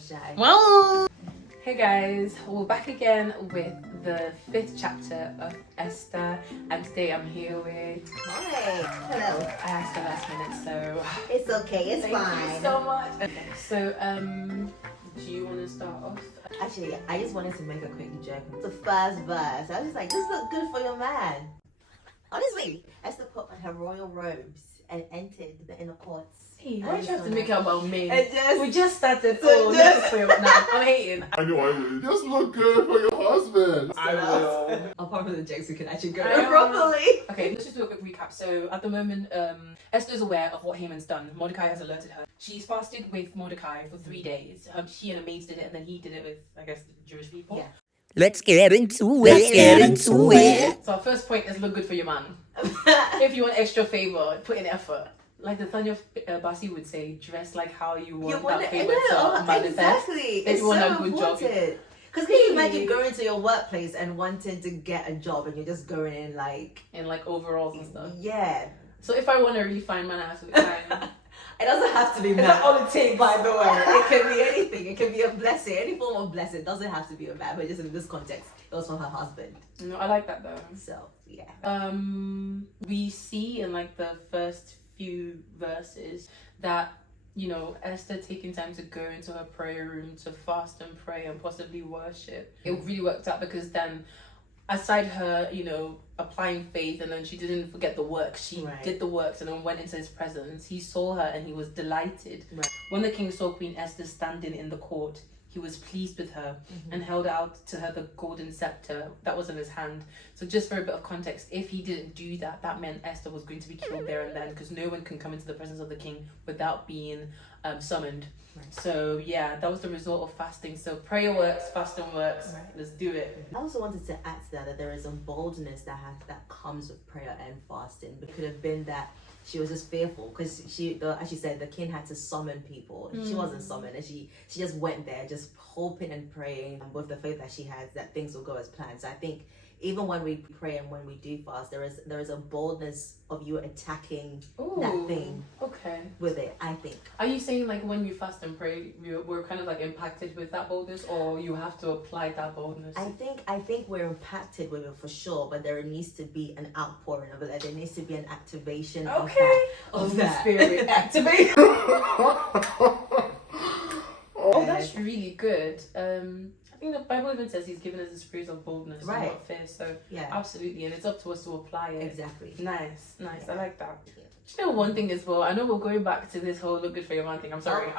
shy. Well, hey guys, we're back again with the 5th chapter of Esther, and today I'm here with. Hi. Hello. I asked her last minute, so It's okay. It's thank fine. you so much. Okay, so do you want to start off? Actually, I just wanted to make a quick joke. The first verse, I was just like, "This look good for your man." Honestly, Esther put on her royal robes and entered the inner courts. Hey, why do you have to make it about me? We We just started. Oh, this is now I'm hating. I know I will. Just look good for your husband. I will. Apart from the jokes, we can actually go I know. properly. Okay, let's just do a quick recap. So at the moment, Esther's aware of what Haman's done. Mordecai has alerted her. She's fasted with Mordecai for 3 days. She and her maids did it, and then he did it with, I guess, the Jewish people. Yeah. Let's get into it. So our first point is look good for your man. If you want extra favor, put in effort. Like the Tanya Basi would say, dress like how you want that favor to manifest. Exactly. If you want a good job. Because can you imagine going to your workplace and wanting to get a job and you're just going in like overalls and stuff. Yeah. So if I want a really fine man, I have to be fine. It doesn't have to be man. That's all it takes. By the way, it can be anything. It can be a blessing, any form of blessing. It doesn't have to be a man, but just in this context, it was for her husband. No, I like that though. So yeah. We see in like the first few verses that, you know, Esther taking time to go into her prayer room to fast and pray and possibly worship. It really worked out because then, aside her, you know, applying faith, and then she didn't forget the works. She did the works and then went into his presence. He saw her and he was delighted. Right. When the king saw Queen Esther standing in the court, he was pleased with her and held out to her the golden scepter that was in his hand. So just for a bit of context, if he didn't do that, that meant Esther was going to be killed there and then, because no one can come into the presence of the king without being summoned. Right. So yeah, that was the result of fasting. So prayer works, fasting works. Right. Let's do it. I also wanted to add to that there is a boldness that comes with prayer and fasting. It could have been that she was just fearful because as she said, the king had to summon people. She wasn't summoned, and she just went there just hoping and praying with the faith that she had that things will go as planned. So I think even when we pray and when we do fast, there is a boldness of you attacking that thing. Okay. With it, I think. Are you saying like when you fast and pray, we're kind of like impacted with that boldness, or you have to apply that boldness? I think we're impacted with it for sure, but there needs to be an outpouring of it. There needs to be an activation of that spirit. Activate. Oh, that's really good. I think the Bible even says he's given us a spirit of boldness, and not fear. So yeah, absolutely, and it's up to us to apply it. Exactly. Nice. Yeah. I like that. Yeah. You know, one thing as well. I know we're going back to this whole look good for your man thing. I'm sorry,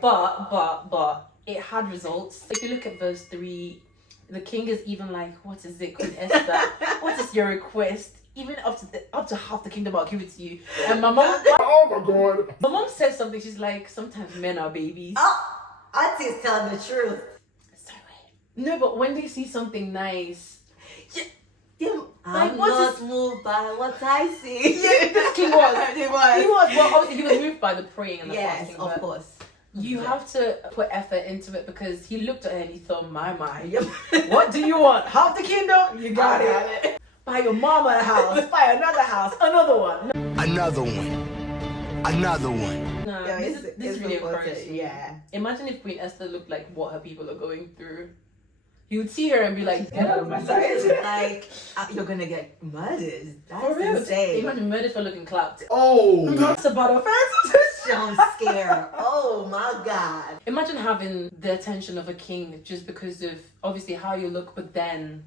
but it had results. If you look at verse 3, the king is even like, "What is it, Queen Esther? What is your request?" Even up to half the kingdom, I'll give it to you. And my mom, oh my god, my mom said something. She's like, "Sometimes men are babies." Oh, Auntie's telling the truth. No, but when they see something nice, I'm not moved by what I see. Yeah, this king was. He was. Well, obviously he was moved by the praying and the fasting. Yes, of course. You have to put effort into it because he looked at her and he thought, my. What do you want? Half the kingdom? You got it. Buy your mama a house. Buy another house. Another one. Another one. No, this is really encouraging. Yeah. Imagine if Queen Esther looked like what her people are going through. You would see her and be like, get out of my sight. Like, you're gonna get murdered. That's For real. insane. Imagine murdered for looking clapped. oh, That's about offense. Jump scare. Oh my god. Imagine having the attention of a king just because of obviously how you look, but then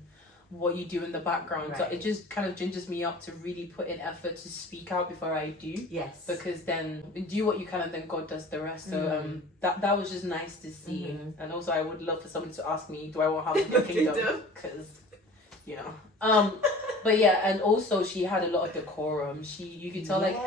what you do in the background. Right. So it just kind of gingers me up to really put in effort to speak out before I do. Yes. Because then do what you can and then God does the rest. So that was just nice to see. And also I would love for somebody to ask me, do I want half of the kingdom? Because, you know. But yeah, and also she had a lot of decorum. You could tell like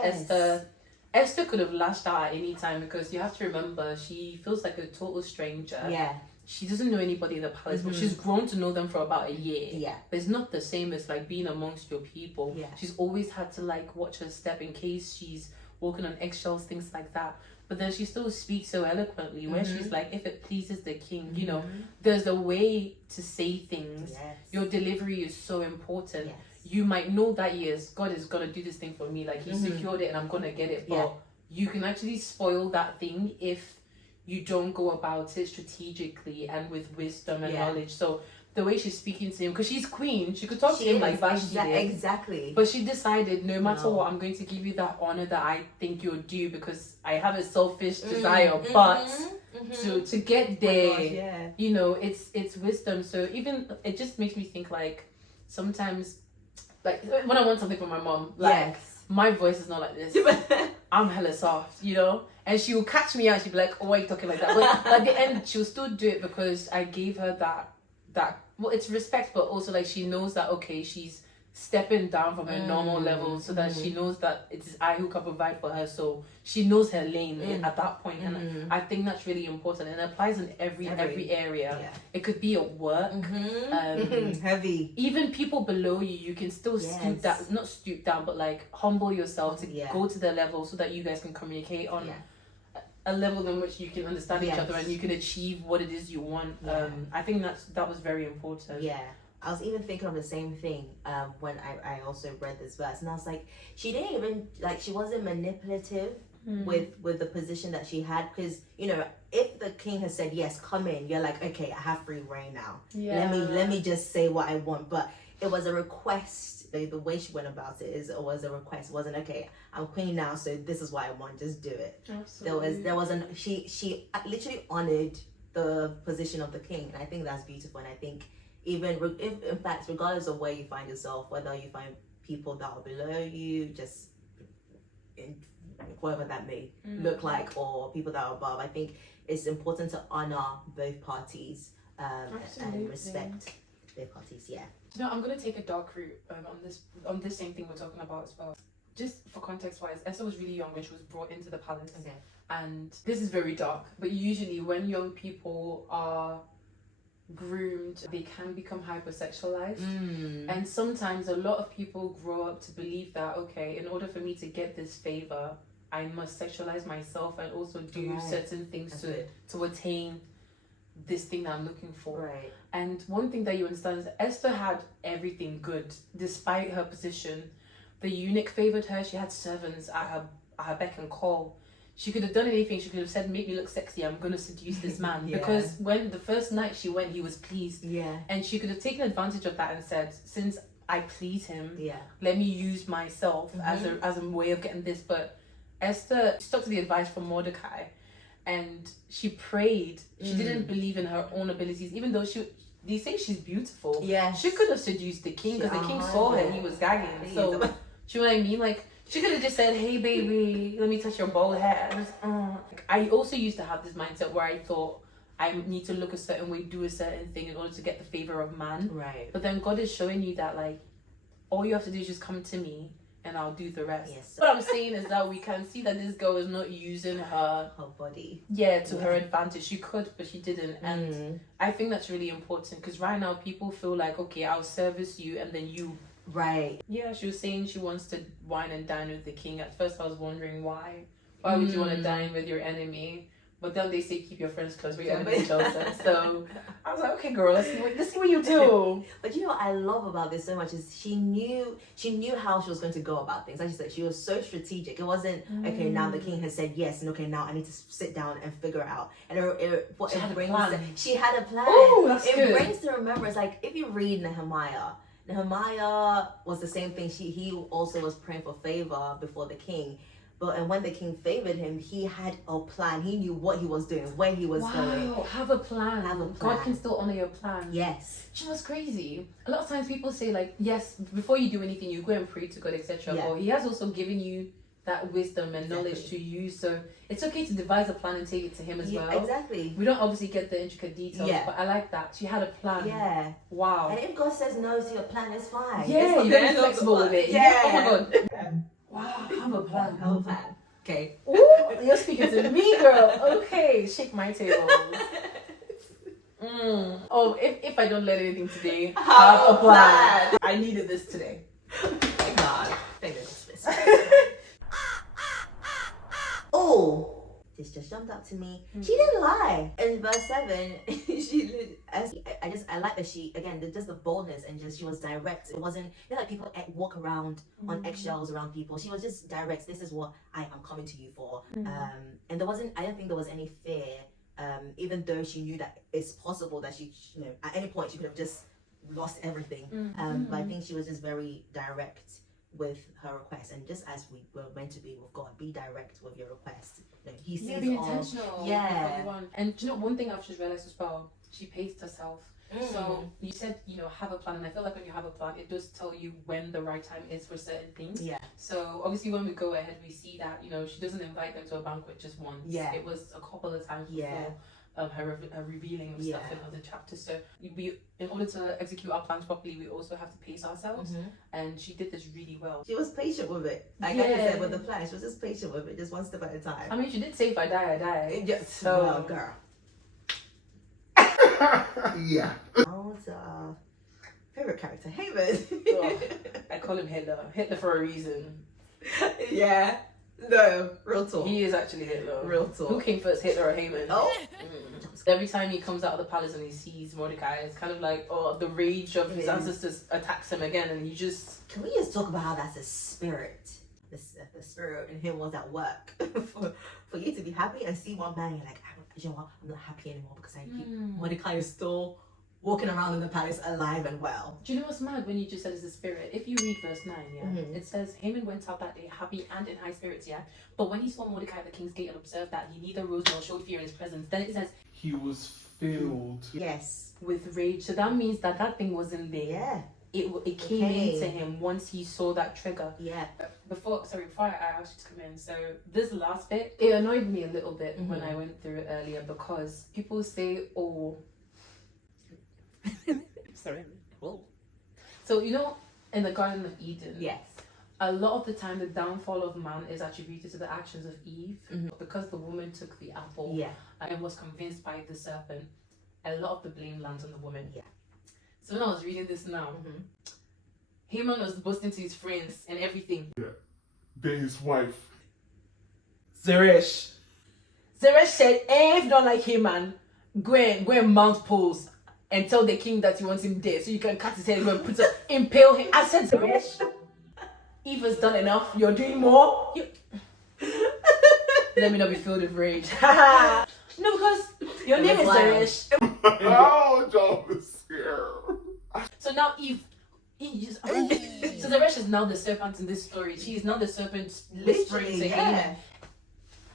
Esther could have lashed out at any time because you have to remember she feels like a total stranger. Yeah. She doesn't know anybody in the palace, but she's grown to know them for about a year. Yeah. But it's not the same as like being amongst your people. Yeah. She's always had to like watch her step in case she's walking on eggshells, things like that. But then she still speaks so eloquently where she's like, if it pleases the king, you know, there's a way to say things. Yes. Your delivery is so important. Yes. You might know that God is going to do this thing for me. Like he secured it and I'm going to get it. But you can actually spoil that thing if you don't go about it strategically and with wisdom and Yeah. knowledge. So the way she's speaking to him, because she's queen, she could talk to him like Vashti did. Exactly. But she decided, no matter No. what, I'm going to give you that honor that I think you're due, because I have a selfish desire. But to get there, Oh my gosh, yeah. you know, it's wisdom. So even it just makes me think, like, sometimes, like, when I want something from my mom, like, my voice is not like this. I'm hella soft, you know? And she will catch me out and she'll be like, oh, why are you talking like that? But at the end, she'll still do it because I gave her that, well, it's respect, but also, like, she knows that, okay, she's stepping down from her normal level, so that she knows that it is I who can provide for her. So she knows her lane at that point. And I think that's really important. And it applies in every area. Yeah. It could be at work. Heavy. Even people below you can still stoop down, not stoop down, but like humble yourself to go to their level, so that you guys can communicate on a level in which you can understand each other and you can achieve what it is you want. I think that was very important. Yeah. I was even thinking of the same thing when I also read this verse, and I was like, she didn't even, like, she wasn't manipulative with the position that she had, because, you know, if the king has said yes, come in, you're like, okay, I have free reign now. Let me just say what I want. But it was a request. The way she went about it was a request. It wasn't, okay, I'm queen now, so this is what I want, just do it. Absolutely. There was she literally honored the position of the king, and I think that's beautiful. And I think even if, in fact, regardless of where you find yourself, whether you find people that are below you, just in whatever that may look like, or people that are above, I think it's important to honor both parties and respect both parties. Yeah. You know, I'm gonna take a dark route on this same thing we're talking about as well. Just for context wise, Esther was really young when she was brought into the palace. Okay. And this is very dark, but usually when young people are groomed, they can become hypersexualized. And sometimes a lot of people grow up to believe that, okay, in order for me to get this favor, I must sexualize myself and also do certain things to attain this thing that I'm looking for. Right. And one thing that you understand is Esther had everything good despite her position. The eunuch favored her. She had servants at her beck and call. She could have done anything. She could have said, make me look sexy, I'm gonna seduce this man. Because when the first night she went, he was pleased. Yeah. And she could have taken advantage of that and said, since I please him, Yeah. let me use myself as a way of getting this. But Esther stuck to the advice from Mordecai, and she prayed. She didn't believe in her own abilities, even though they say she's beautiful. Yeah. She could have seduced the king, because the king saw her and he was gagging. So, do you know what I mean? Like, she could have just said, hey baby, let me touch your bald head. Like, I also used to have this mindset where I thought I need to look a certain way, do a certain thing in order to get the favor of man. Right. But then God is showing you that, like, all you have to do is just come to me and I'll do the rest. Yes. What I'm saying is that we can see that this girl is not using her body. to her advantage. She could, but she didn't. And I think that's really important, because right now people feel like, okay, I'll service you and then you. Right. Yeah, she was saying she wants to wine and dine with the king. At first I was wondering why. Why would you want to dine with your enemy? But then they say keep your friends close, but your enemies closer. So I was like, okay, girl, let's see what you do. But you know what I love about this so much is she knew how she was going to go about things. Like you said, she was so strategic. It wasn't okay, now the king has said yes, and okay, now I need to sit down and figure it out. And she had a plan. Ooh, that's it good. brings to remembrance, like, if you read Nehemiah was the same thing. He also was praying for favor before the king. And when the king favored him, he had a plan. He knew what he was doing, where he was going. Have a plan. God can still honor your plan. Yes. Do you know what's crazy? A lot of times people say, like, yes, before you do anything, you go and pray to God, etc. Yeah. But he has also given you that wisdom and knowledge to use. So it's okay to devise a plan and take it to him as well. Exactly. We don't obviously get the intricate details, but I like that. She had a plan. Yeah. Wow. And if God says no to your plan, it's fine. Yeah, you gotta be flexible with it. Yeah. Oh my God. Wow, have a plan. Have a plan. Okay. Ooh, you're speaking to me, girl. Okay, shake my tail. Oh, if I don't let anything today, have a plan. I needed this today. Thank God. Thank goodness. Oh, this just jumped up to me. She didn't lie. In verse 7, I like that she, again, just the boldness, and just, she was direct. It wasn't, like people walk around on eggshells around people. She was just direct. This is what I am coming to you for. And I don't think there was any fear even though she knew that it's possible that she, at any point she could have just lost everything. But I think she was just very direct with her request, and just as we were meant to be with God, be direct with your request. He sees be all. intentional. Yeah. And do you know one thing I've just realized as well? She paced herself. So you said, have a plan, and I feel like when you have a plan, it does tell you when the right time is for certain things. Yeah. So obviously when we go ahead, we see that, she doesn't invite them to a banquet just once. Yeah. It was a couple of times before her revealing of stuff in other chapters. So in order to execute our plans properly, we also have to pace ourselves. And she did this really well. She was patient with it. Like I said, with the plan, she was just patient with it, just one step at a time. I mean, she did say, if I die, I die. Yes. So, well, girl. Yeah. Oh, favorite character, Haman. I call him Hitler. Hitler for a reason. Yeah. No, real talk. He is actually Hitler. Real talk. Who came first, Hitler or Haman? Oh. Every time he comes out of the palace and he sees Mordecai, it's kind of like, the rage of his ancestors attacks him again, and he just... Can we just talk about how that's a spirit? The spirit in him was at work. for you to be happy and see one man, you're like, you know what? I'm not happy anymore because Mordecai is still walking around in the palace alive and well. Do you know what's mad when you just said it's a spirit? If you read verse 9, it says, Haman went out that day happy and in high spirits, but when he saw Mordecai at the king's gate and observed that he neither rose nor showed fear in his presence, then it says, He was filled. Yes. With rage. So that means that thing wasn't there. Yeah. It came into him once he saw that trigger. Yeah. Before I asked you to come in, so this last bit, it annoyed me a little bit when I went through it earlier, because people say, Sorry. Whoa. So in the Garden of Eden, Yes. a lot of the time the downfall of man is attributed to the actions of Eve, because the woman took the apple and was convinced by the serpent. A lot of the blame lands on the woman. Yeah. So when I was reading this now, Haman was boasting to his friends and everything. Yeah. Then his wife. Zeresh said, if you don't like Haman, go and mount poles and tell the king that you want him dead so you can cut his head and impale him. I said, Zeresh, Eve has done enough. You're doing more. Let me not be filled with rage. No, because your name is Zeresh. Oh, John is scared. So now Eve so Zeresh is now the serpent in this story. She is now the serpent whispering to Haman.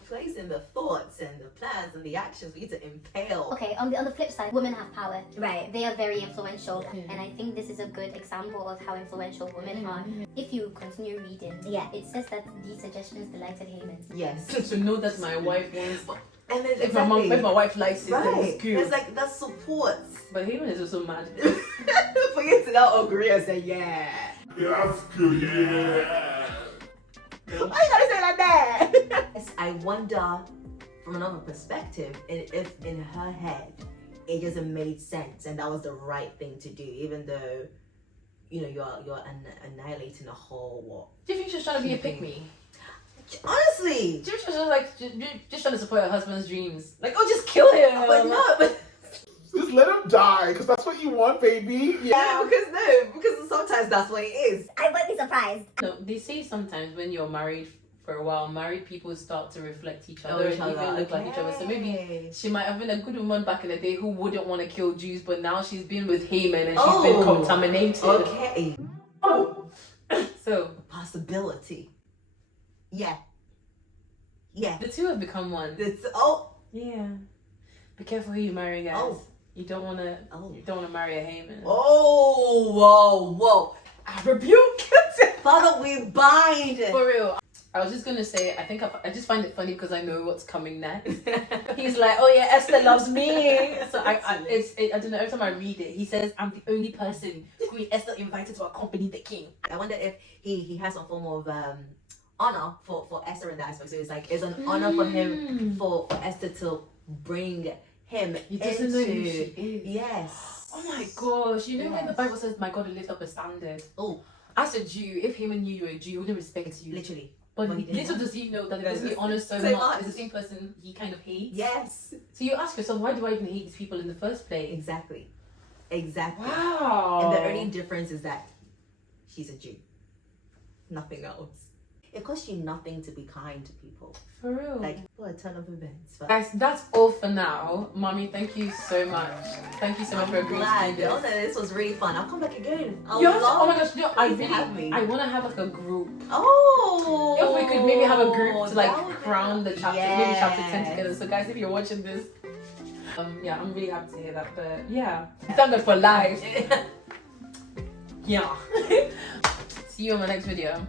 Placing the thoughts and the plans and the actions for you to impale. Okay, on the flip side, women have power. Right. They are very influential, and I think this is a good example of how influential women are. If you continue reading, it says that these suggestions delighted Haman. Yes. To know that my wife wants... And then if my wife likes it, then it's good. It's like that supports. But Haman is also mad. For you to now agree and say, yeah. That's good. Yeah. Why you gotta say like that? I wonder from another perspective if in her head it just made sense and that was the right thing to do, even though you're annihilating the whole what. Do you think she's trying to be a pick-me? Honestly, do you think she's just trying to support her husband's dreams? Like, just kill him. But no, Just let him die, because that's what you want, baby. Yeah, because sometimes that's what it is. I won't be surprised. No, they say sometimes when you're married for a while, married people start to reflect each other and even look like each other. So maybe she might have been a good woman back in the day who wouldn't want to kill Jews, but now she's been with Haman and she's been contaminated. Okay. So possibility. Yeah. The two have become one. Yeah. Be careful who you marry, guys. Oh. You don't want to marry a Haman. Oh, whoa. I rebuke it. Father, we bind. For real. I was just gonna say, I just find it funny because I know what's coming next. He's like, oh yeah, Esther loves me. So I don't know, every time I read it, he says, I'm the only person Queen Esther invited to accompany the king. I wonder if he has some form of honor for Esther in that aspect. So it's like, it's an honor for him, for Esther to bring him He doesn't know who she is. Yes. Oh my gosh, when the Bible says, my God will lift up a standard. Oh. As a Jew, if Haman knew you were a Jew, he wouldn't respect you. Literally. But little does he know that the person he honors so much is the same person he kind of hates. Yes. So you ask yourself, why do I even hate these people in the first place? Exactly. Wow. And the only difference is that she's a Jew. Nothing else. it costs you nothing to be kind to people. For real. Like, what a ton of events. But Guys, that's all for now. Mommy, thank you so much. Thank you so much for I'm agreeing glad. to do Oh, this. this was really fun. I'll come back again. Oh my gosh, you know, I Please really have me. I want to have like a group. Oh, If we could maybe have a group to like that would be crown the lovely. chapter, maybe chapter 10 Yes. together. So guys, if you're watching this, yeah, I'm really happy to hear that. But yeah, thank God for life. Yeah. See you on my next video.